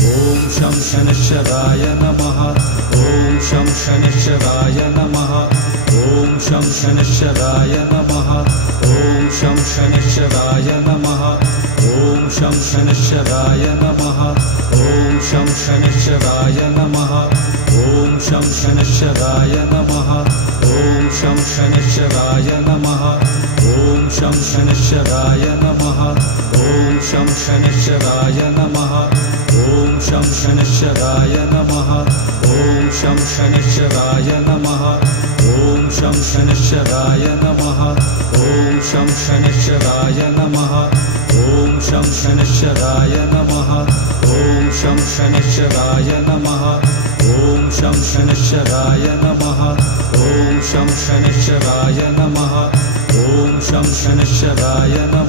ॐ शं शनैश्चराय नमः ॐ शं शनैश्चराय नमः ॐ शं शनैश्चराय नमः ॐ शं शनैश्चराय नमः ॐ शं शनैश्चराय नमः ॐ शं शनैश्चराय नमः ॐ शं शनैश्चराय नमः ॐ शं शनैश्चराय नमः ॐ शं शनैश्चराय नमः ॐ शं शनैश्चराय नमः ॐ शं शनैश्चराय नमः ॐ शं शनैश्चराय नमः ॐ शं शनैश्चराय नमः ॐ शं शनैश्चराय नमः ॐ शं शनैश्चराय नमः ॐ शं शनैश्चराय नमः ॐ शं शनैश्चराय नमः ॐ शं शनैश्चराय नमः ॐ शं शनैश्चराय नमः